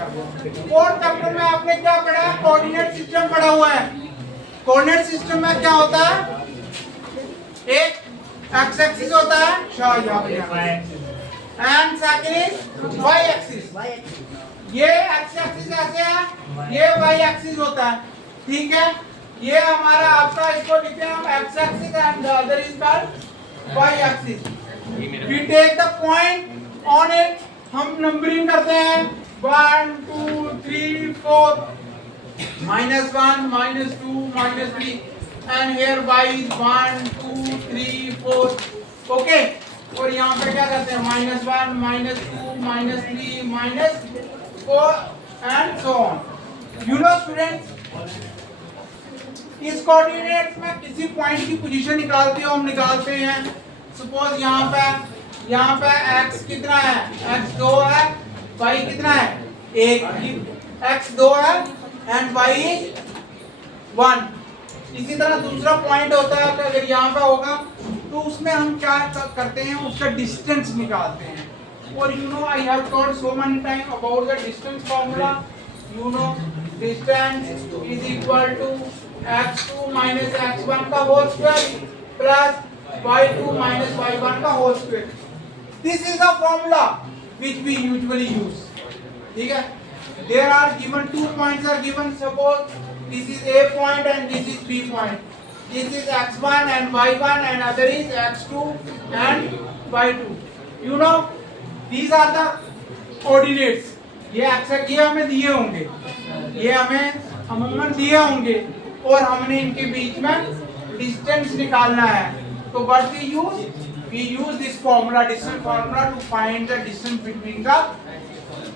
अच्छा, fourth chapter में आपने क्या पढ़ा है? कोऑर्डिनेट सिस्टम पढ़ा हुआ है। कोऑर्डिनेट सिस्टम में क्या होता है? एक एक्स एक्सिस होता है and second is y axis. ये एक्स एक्सिस ऐसे है, ये वाई एक्सिस होता है, ठीक है। ये हमारा आपका, इसको लिखते हैं हम x axis and the other is called y axis. We take the point on it, हम नंबरिंग करते हैं 1 2 3 4 -1 -2 -3 and here y is 1 2 3 4 okay. और यहाँ पे क्या करते हैं? -1 -2 -3 -4 and so on। You know students, इस कोऑर्डिनेट्स में किसी पॉइंट की पोजीशन निकालते हो, हम निकालते हैं। सपोज यहाँ पे x कितना है? x 2 है, y कितना है? 1। x 2 है एंड y is 1। इसी तरह दूसरा पॉइंट होता है कि अगर यहाँ पे होगा तो उसमें हम क्या करते हैं? उसका डिस्टेंस निकालते हैं। और you know I have told so many time about the distance formula. You know distance is equal to x2 minus x1 का whole square plus y2 minus y1 का whole square. This is the formula which we usually use, ठीक है। There are given two points are given. Suppose this is A point and this is B point. This is x1 and y1 and other is x2 and y2. You know these are the coordinates. ये x ये हमें दिए होंगे, ये हमें अमूमन दिए होंगे और हमने इनके बीच में डिस्टेंस निकालना है। तो what we use this formula, distance formula, to find the distance between the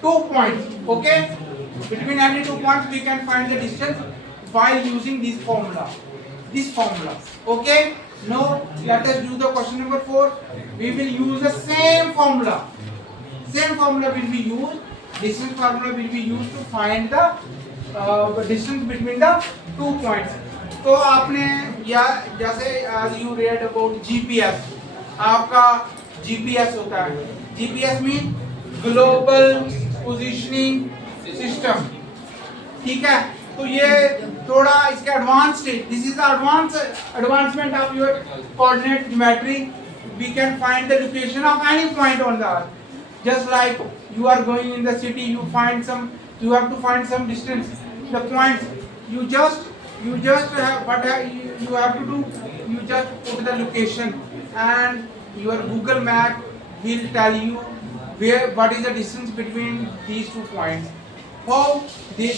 2 points. Okay, between any 2 points we can find the distance while using this formula. Okay, now let us do the question number 4. We will use the same formula will be used, distance formula will be used to find the distance between the 2 points. तो आपने या जैसे as you read about GPS, आपका GPS होता है, GPS mean global positioning system, ठीक है। तो ये थोड़ा इसके advance stage, this is advancement of your coordinate geometry. We can find the location of any point on the earth. Just like you are going in the city, you have to find some distance, the points, you just have what you have to do, you just put the location and your Google map will tell you what is the distance between these 2 points. How this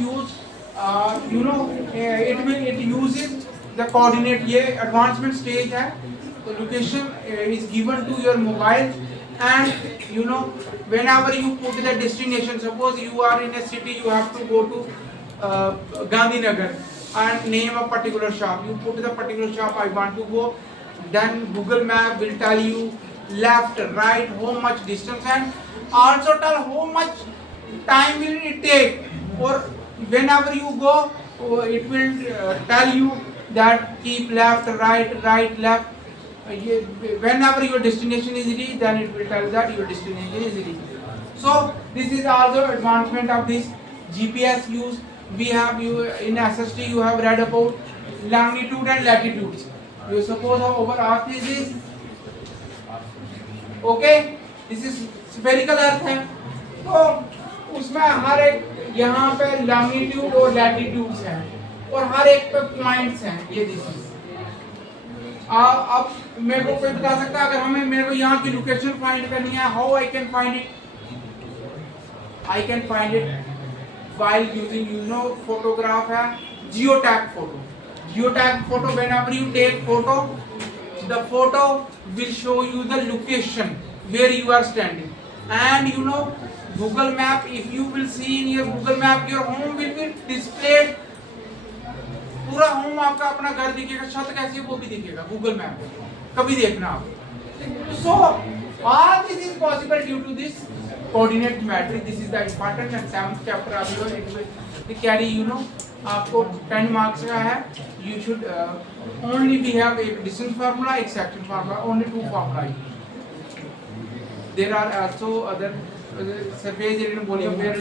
use it uses the coordinate। ये advancement stage है। तो location is given to your mobile and you know whenever you put the destination, suppose you are in a city, you have to go to Gandhinagar and name a particular shop, you put the particular shop I want to go, then Google map will tell you left right how much distance and also tell how much time will it take, or whenever you go it will tell you that keep left right left। whenever your destination is reached, then it will tell that your destination is reached. So this is also advancement of this GPS use। we have you in SST you have read about longitude and latitudes। you suppose over earth is this, okay, this is spherical earth है, तो उसमें हर एक यहाँ पे longitude और latitudes हैं और हर एक पे points हैं। ये दिस अब मेरे को कोई बता सकता है अगर मेरे को यहाँ की लोकेशन फाइंड करनी है, how I can find it? I can find it while using photograph है geotag photo. whenever you take photo, the photo will show you the location where you are standing, and Google map, if you will see in your Google map, your home will be displayed। पूरा home आपका अपना घर दिखेगा, छत कैसी है वो भी दिखेगा गूगल मैप पे, कभी देखना आप। सो all this is possible due to this coordinate geometry। this is the important and 7th chapter of your it carry आपको 10 marks का है। you should only we have a distance formula, एक section formula, only 2 formula। there are also other surface area and volume where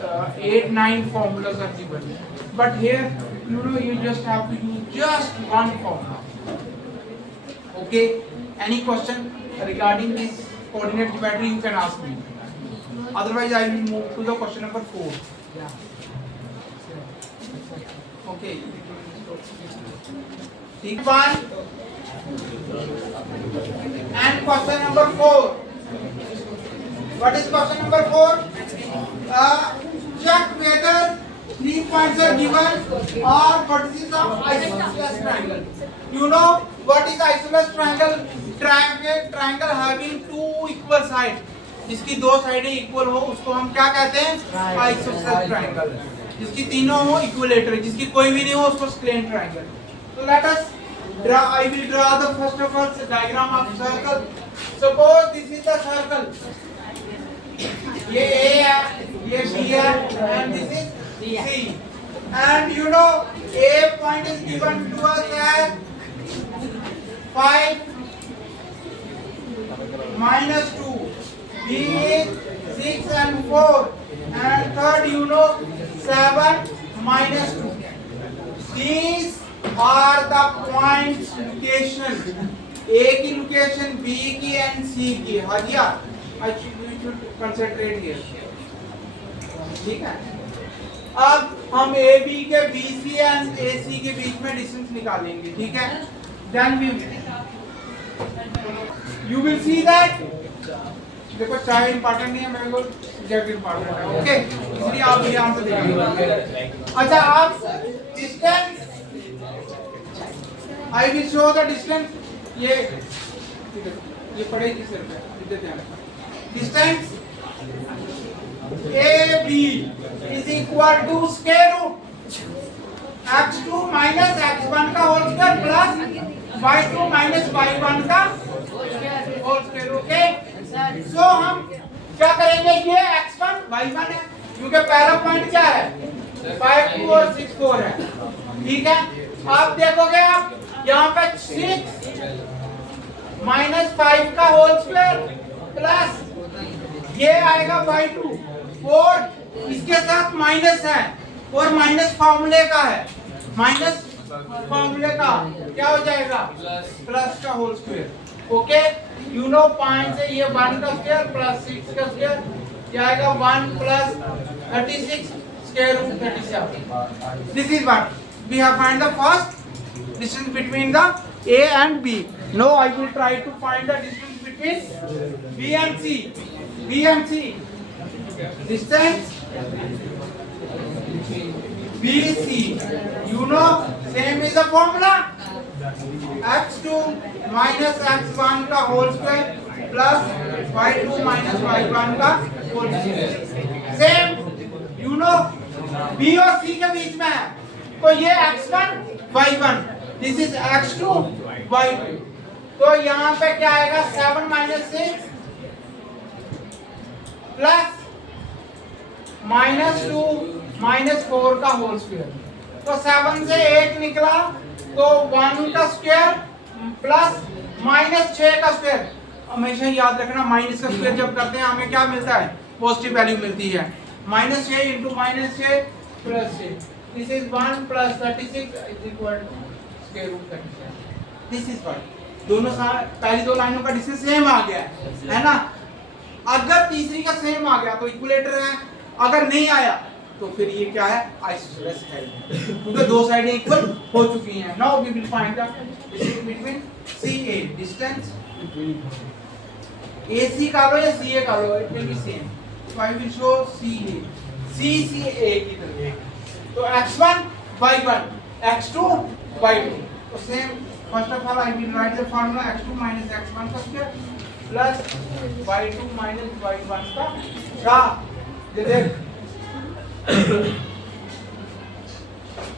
8-9 formulas are given, but here you just have to use just one formula. Okay, any question regarding this coordinate geometry you can ask me, otherwise I will move to the question number 4. Okay, take one and question number 4. What is question number 4? Check whether 3 points are given or vertices of isosceles triangle. You know what is isosceles triangle? Triangle having 2 equal sides, जिसकी 2 साइडें equal हो उसको हम क्या कहते हैं? Isosceles triangle. जिसकी तीनों हो इक्विलेटरल, जिसकी कोई भी नहीं हो उसको स्क्लेन triangle. So let us draw. I will draw the first of all diagram of circle. Suppose this is the circle. ये A है, ये B है, and this is C. And A point is given to us as 5 minus 2. B is 6 and 4. And third 7 minus 2. These are the points location. A की location, B की and C की. हाजिया, we should concentrate here. ठीक है. अब हम AB के BC and AC के बीच में डिस्टेंस निकालेंगे. ठीक है. Then you will see that. देखो चाहे इम्पोर्टेंट नहीं है, मेरे को सब्जेक्ट इम्पोर्टेंट है. ओके, इसलिए आप ध्यान से देखिए. अच्छा, आप distance, I will show the distance. ये पड़ेगी सर पे, इधर ध्यान. Distance AB is equal to square root x2 minus x1 का whole square plus y2 minus y1 का होल स्क्वायर. ओके, सो हम क्या करेंगे? ये x1 y1 है क्योंकि पहला पॉइंट क्या है? 5 2 और 6 4 है. ठीक है. आप देखोगे, आप यहाँ पे 6 minus 5 का होल स्क्वायर प्लस ये आएगा y2 और इसके साथ माइनस है और माइनस फॉर्मूले का है. माइनस फॉर्मूले का क्या हो जाएगा? प्लस का होल स्क्वायर. ओके, 5 से ये 1 का स्क्वायर प्लस 6 का स्क्वायर, ये आएगा 1 plus 36 square root 37. This is what we have find the first distance between the A and B. Now I will try to find the distance between B and C. B and C. Distance BC. Same is the formula. x2 minus x1 का whole square plus y2 minus y1 का whole square. Same B और C के बीच में है, तो ये x1 y1, this is x2 y2. तो यहाँ पे क्या आएगा? 7 minus 6 प्लस -2 -4 का होल स्क्वायर. तो 7 से 8 निकला तो 1 का स्क्वायर प्लस -6 का स्क्वायर. हमेशा याद रखना, माइनस का स्क्वायर जब करते हैं हमें क्या मिलता है? पॉजिटिव वैल्यू मिलती है. -6 into -6 plus 6. This is 1 plus 36 is equal to square root 37. This is what दोनों पहली दो लाइनों का डिस्टेंस सेम आ गया है ना. अगर तीसरी का सेम आ गया तो इक्विलेटर है, अगर नहीं आया तो फिर ये क्या है? आइसोसेलेस है, क्योंकि दो साइडें इक्वल हो चुकी हैं. Now we will find the distance between CA. Distance AC का लो या CA का लो, it will be same. So I will show CA. CA की तरह. तो x1 y1 x2 y2. तो same. First of all I will write the formula x2 minus x1 का square plus y2 minus y1 का क्या? ये देख,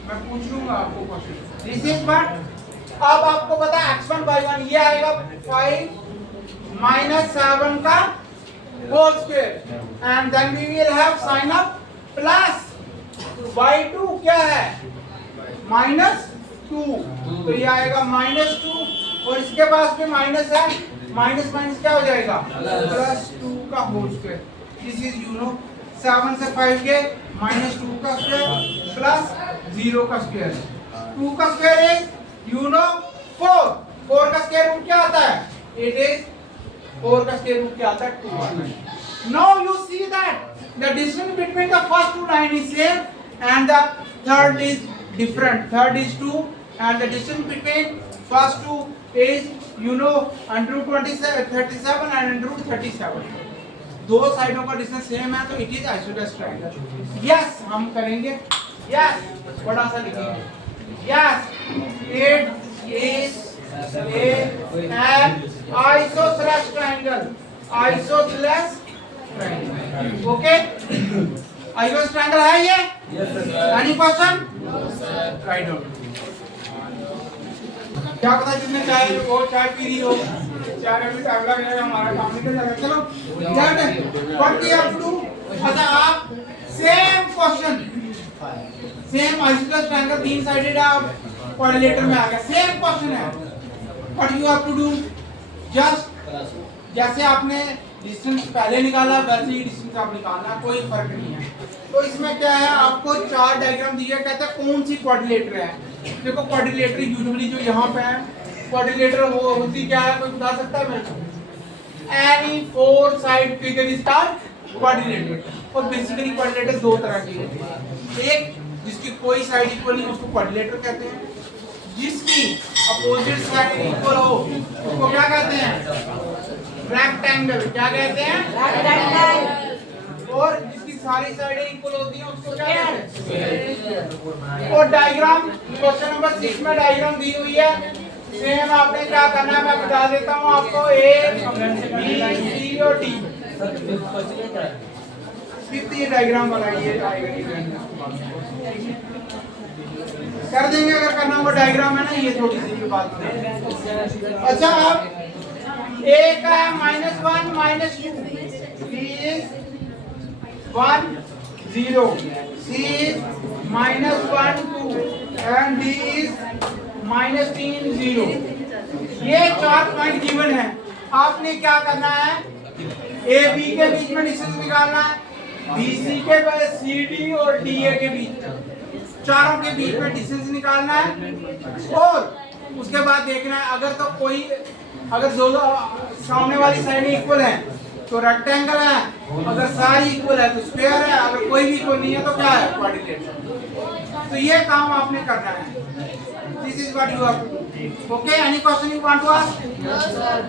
मैं पूछ लूंगा आपको क्वेश्चन. This is what. अब आपको पता है x1 y1, ये आएगा 5 minus 7 का whole square and then we will have sign up plus y2 क्या है? -2. तो ये आएगा -2 और इसके पास भी माइनस है, माइनस माइनस क्या हो जाएगा? +2 का whole square. This is you know 7 से 5 गए -2 का स्क्वायर प्लस 0 का स्क्वायर। 2 का स्क्वायर इज यू नो 4। 4 का स्क्वायर रूट क्या आता है? इट इज 4 का स्क्वायर रूट क्या आता है? 2 आता है। Now you see that the distance between the first two line is same and the third is different. Third is 2 and the distance between first two is you know under root 37 and under root 37. दो साइडों का distance same है तो it is isosceles triangle. Yes हम करेंगे। Yes बड़ा सा लिखेंगे। Yes it is an isosceles triangle. Isosceles triangle. Okay? Isosceles triangle है ये? Yes sir. Any question? No sir. Write down. क्या पता जिसने चाय वो चाय पी रही हो, चाय में भी टाइम लगेगा, हमारा काम निकल जाएगा। चलो याद है what we have to do. अच्छा आप same question same isosceles triangle तीन साइडेड है, आप कोऑर्डिनेटर में आ गया, सेम क्वेश्चन है। What you have to do, just जैसे आपने डिस्टेंस पहले निकाला वैसे ही डिस्टेंस आप निकालना, कोई फर्क नहीं है। तो इसमें क्या है, आपको चार डायग्राम दिए, कहते हैं कौन सी कोऑर्डिनेटर है। देखो कोऑर्डिनेटर यूजुअली जो यहाँ पे है कोऑर्डिनेटर वो होती क्या है, कोई बता सकता है मेरे को? Any four side figure is called coordinator. और बेसिकली कोऑर्डिनेटर दो तरह की होती है, एक जिसकी कोई साइड इक्वल नहीं उसको कोऑर्डिनेटर कहते हैं, जिसकी अपोजिट साइड इक्वल हो उसको क्या कहते हैं? रेक्टेंगल। क्या कहते हैं? रेक्टेंगल। और जिसकी सारी साइडें इक्वल होती हैं उसको क्या कहते हैं? और डायग्राम क्वेश्चन नंबर 6 में डायग्राम दी हुई है, सेम आपने क्या करना है मैं बता देता हूँ आपको। ए बी सी और डी कितनी डायग्राम बनाइए कर देंगे अगर करना वो डायग्राम है ना, ये थोड़ी सी बात है। अच्छा अब ए का है -1 -2, B is 1 0, C is -1 2 and D is -3 0। ये चार पॉइंट गिवन है, आपने क्या करना है, ए बी के बीच में डिस्टेंस निकालना है, बी सी के सी डी और डी ए के बीच, चारों के बीच में डिस्टेंस निकालना है। और उसके बाद देखना है अगर तो कोई अगर दोनों सामने वाली साइड इक्वल है तो रेक्टेंगल है, अगर सारी इक्वल है तो स्क्वायर है, अगर कोई भी इक्वल नहीं है तो क्या है? कोऑर्डिनेटर। तो ये काम आपने करना है। This is what you have to do. Okay, any question you want to ask? No sir.